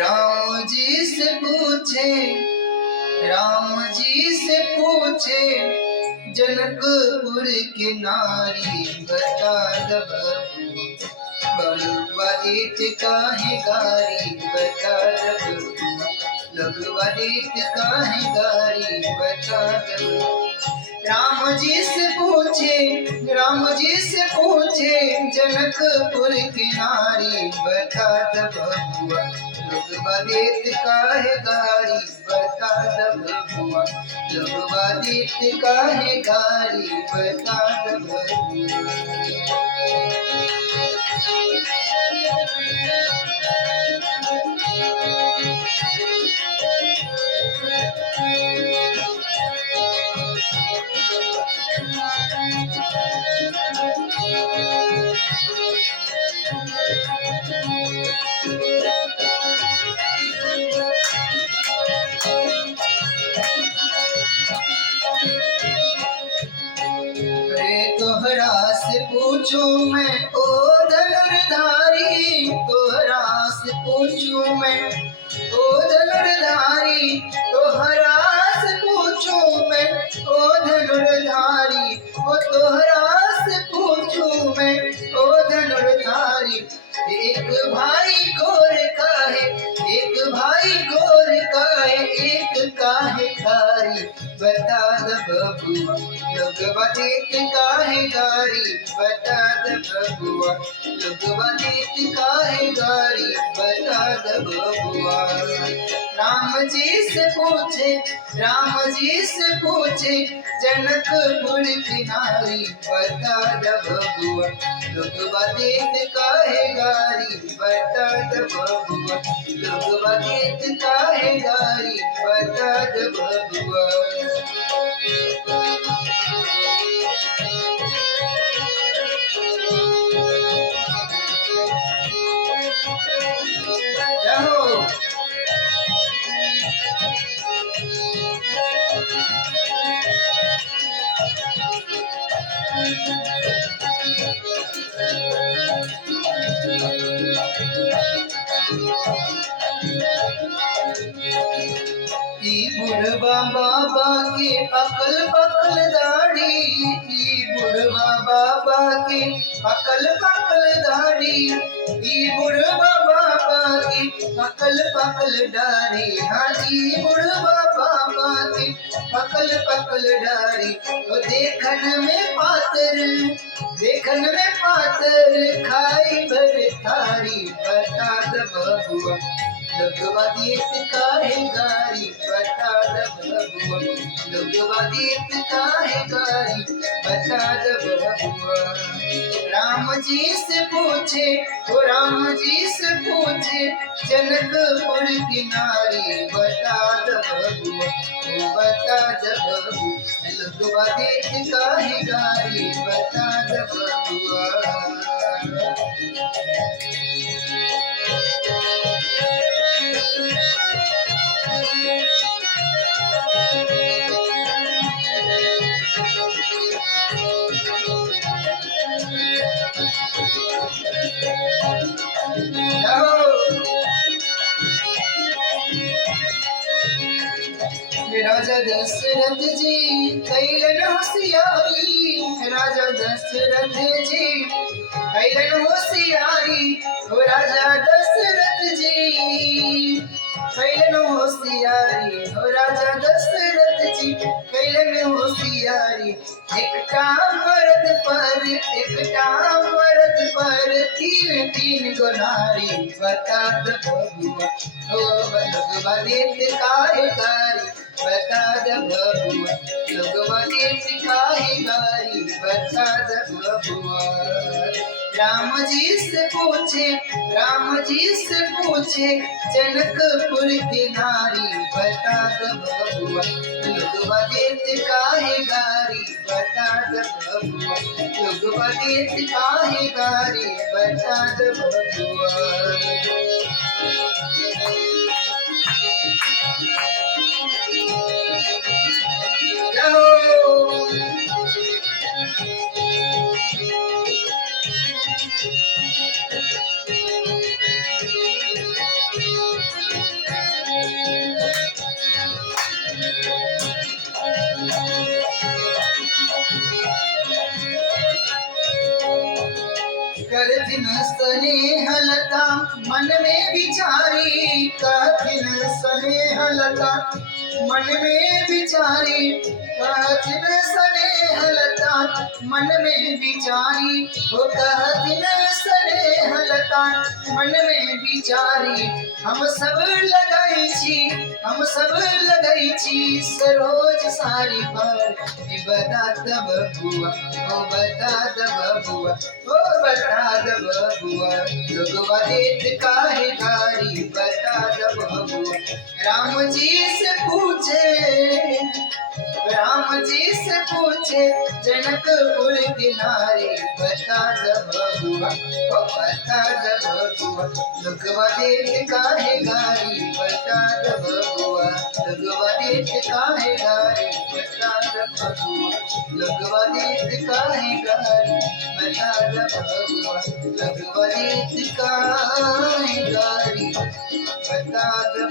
राम जी से पूछे, राम जी से पूछे, जनकपुर की नारी बता दब बलुआ देत काहे गारी बता दब, लगवा देत काहे गारी बता दब। राम जी से पूछे, राम जी से पूछे, जनकपुर की नारी बता दब बबुआ, लगवा देत काहे गारी बता दब बबुआ, लगवा देत काहे गारी बता दब बबुआ। तोहरा से पूछूं मैं ओ धनुर्धारी, तोहरा से पूछूं मैं ओ धनुर्धारी, तोहरा से पूछूं मैं ओ धनुर्धारी, ओ तोहरा से पूछूं मैं ओ धनुर्धारी। एक भाई गोर काहे, एक भाई गोर काहे, एक काहे कारी बता द बबुआ, लगवा देत काहे गारी बता द बबुआ, लगवा देत काहे गारी बता द बबुआ। राम जी से पूछे, राम जी से पूछे, जनकपुर की नारी बता द बबुआ, लगवा देत काहे गारी बता द बबुआ, लगवा देत काहे गारी बता द बबुआ। बुढ़वा बाबा की अकल पकल दाढ़ी, बुढ़वा बाबा की अकल पकल दाढ़ी, बुढ़वा बाबा की अकल पकल दाढ़ी, हाँ जी बुढ़वा बाबा की अकल पकल दाढ़ी। तो देखन में पातर, देखन में पातर, खाई भर थारी बता द बबुआ, लगवा देत काहे गारी बता द बबुआ, लगवा देत काहे गारी बता द बबुआ। राम जी से पूछे, तो राम जी से पूछे, जनकपुर की नारी बता द बबुआ, बता द बबुआ, लगवा देत काहे गारी बता द बबुआ। राजा दशरथ जी कैलन होशियारी, राजा दशरथ जी कैलन होशियारी, राजा दशरथ जी कैलन होशियारी, राजा दशरथ जी कैलन होशियारी। एकटा मर्द पर, एकटा मर्द पर तीन तीन गो नारी बता द बबुआ, ओ लगवा देत काहे गारी बता द बबुआ, लगवा देत काहे गारी बता द बबुआ। राम जी से पूछे, राम जी से पूछे, जनकपुर की नारी बता द बबुआ, लगवा देत काहे गारी बता द बबुआ, लगवा देत काहे गारी बता द बबुआ। कहतिन स्नेहलता मन में विचारी, कहतिन स्नेहलता मन में विचारी, कहतिन स्नेहलता मन में विचारी, ओ कहतिन स्नेहलता मन में विचारी। हम सब लगाई छी, हम सब लगाई छी सरोज सारी पर, बता द बबुआ, ओ बता द बबुआ, ओ बता द बबुआ, लोगवा देत काहे गारी, बता द बबुआ। राम जी से पूछे, राम जी से पूछे जनकपुर की नारी, बता द बबुआ, ओ बता द बबुआ, लोगवा देत काहे गारी, बता द बबुआ, लोगवा देत काहे गारी, बता द बबुआ, लोगवा देत काहे गारी, बता द बबुआ, लोगवा देत काहे गारी, बता द